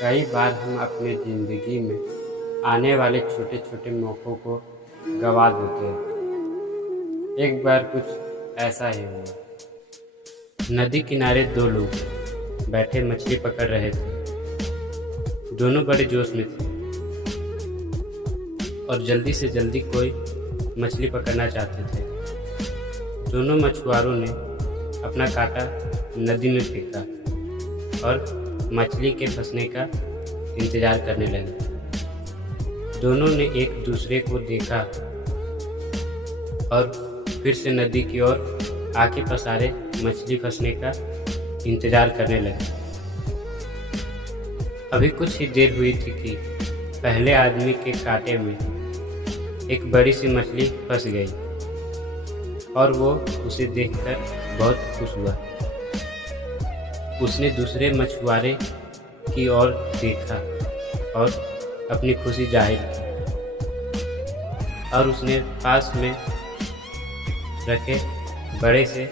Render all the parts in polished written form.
कई बार हम अपनी ज़िंदगी में आने वाले छोटे छोटे मौक़ों को गंवा देते हैं। एक बार कुछ ऐसा ही हुआ। नदी किनारे दो लोग बैठे मछली पकड़ रहे थे। दोनों बड़े जोश में थे और जल्दी से जल्दी कोई मछली पकड़ना चाहते थे। दोनों मछुआरों ने अपना कांटा नदी में फेंका और मछली के फंसने का इंतज़ार करने लगे। दोनों ने एक दूसरे को देखा और फिर से नदी की ओर आंखें पसारे मछली फंसने का इंतज़ार करने लगे। अभी कुछ ही देर हुई थी कि पहले आदमी के कांटे में एक बड़ी सी मछली फंस गई और वो उसे देखकर बहुत खुश हुआ। उसने दूसरे मछुआरे की ओर देखा और अपनी खुशी जाहिर की और उसने पास में रखे बड़े से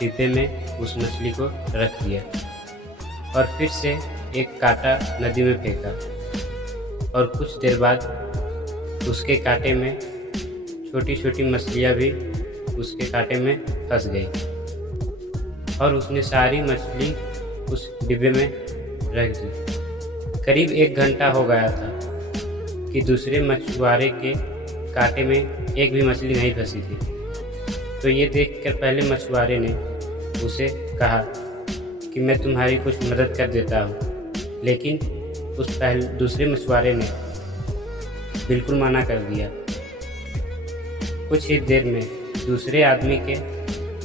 डिब्बे में उस मछली को रख दिया और फिर से एक कांटा नदी में फेंका और कुछ देर बाद उसके कांटे में छोटी छोटी मछलियाँ भी उसके कांटे में फंस गई और उसने सारी मछली उस डिब्बे में रख दी। करीब 1 घंटा हो गया था कि दूसरे मछुआरे के कांटे में एक भी मछली नहीं फंसी थी। तो ये देखकर पहले मछुआरे ने उसे कहा कि मैं तुम्हारी कुछ मदद कर देता हूँ, लेकिन उस दूसरे मछुआरे ने बिल्कुल मना कर दिया। कुछ ही देर में दूसरे आदमी के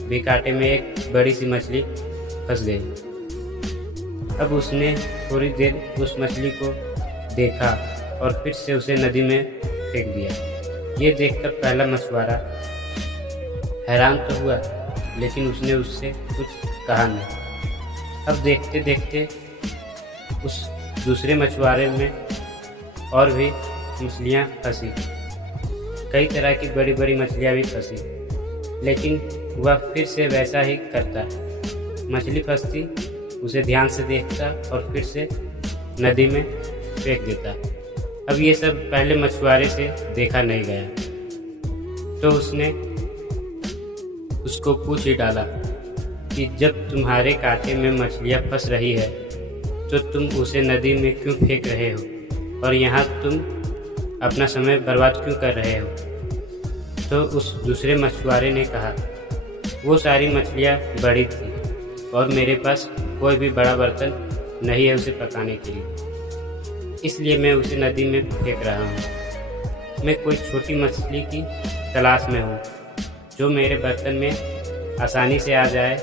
भी कांटे में एक बड़ी सी मछली फंस गई। अब उसने थोड़ी देर उस मछली को देखा और फिर से उसे नदी में फेंक दिया। ये देखकर पहला मछुआरा हैरान तो हुआ, लेकिन उसने उससे कुछ कहा नहीं। अब देखते देखते उस दूसरे मछुआरे में और भी मछलियाँ फंसी। कई तरह की बड़ी बड़ी मछलियाँ भी फंसी, लेकिन वह फिर से वैसा ही करता। मछली फंसती, उसे ध्यान से देखता और फिर से नदी में फेंक देता। अब ये सब पहले मछुआरे से देखा नहीं गया, तो उसने उसको पूछ ही डाला कि जब तुम्हारे कांटे में मछलियाँ फंस रही है तो तुम उसे नदी में क्यों फेंक रहे हो और यहाँ तुम अपना समय बर्बाद क्यों कर रहे हो। तो उस दूसरे मछुआरे ने कहा, वो सारी मछलियाँ बड़ी थी और मेरे पास कोई भी बड़ा बर्तन नहीं है उसे पकाने के लिए, इसलिए मैं उसे नदी में फेंक रहा हूँ। मैं कोई छोटी मछली की तलाश में हूँ जो मेरे बर्तन में आसानी से आ जाए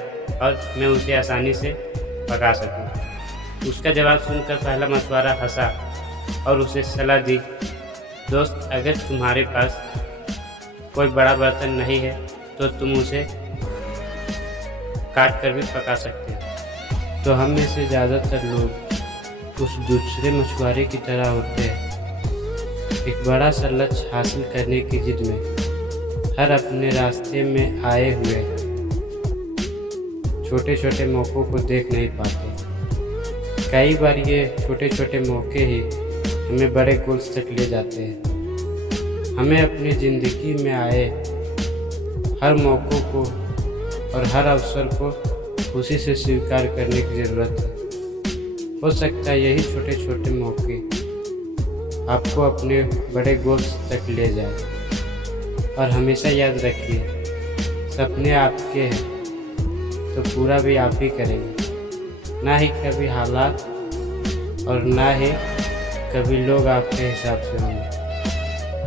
और मैं उसे आसानी से पका सकूँ। उसका जवाब सुनकर पहला मछुआरा हंसा और उसे सलाह दी, दोस्त, अगर तुम्हारे पास कोई बड़ा बर्तन नहीं है तो तुम उसे काट कर भी पका सकते हो। तो हम में से ज़्यादातर लोग उस दूसरे मछुआरे की तरह होते हैं, एक बड़ा सा लक्ष्य हासिल करने की जिद में हर अपने रास्ते में आए हुए छोटे छोटे मौक़ों को देख नहीं पाते। कई बार ये छोटे छोटे मौके ही हमें बड़े गोल्स तक ले जाते हैं। हमें अपनी ज़िंदगी में आए हर मौक़ों को और हर अवसर को खुशी से स्वीकार करने की ज़रूरत है। हो सकता है यही छोटे छोटे मौके आपको अपने बड़े गोल्स तक ले जाए। और हमेशा याद रखिए, सपने आपके हैं तो पूरा भी आप ही करेंगे, ना ही कभी हालात और ना ही कभी लोग आपके हिसाब से होंगे।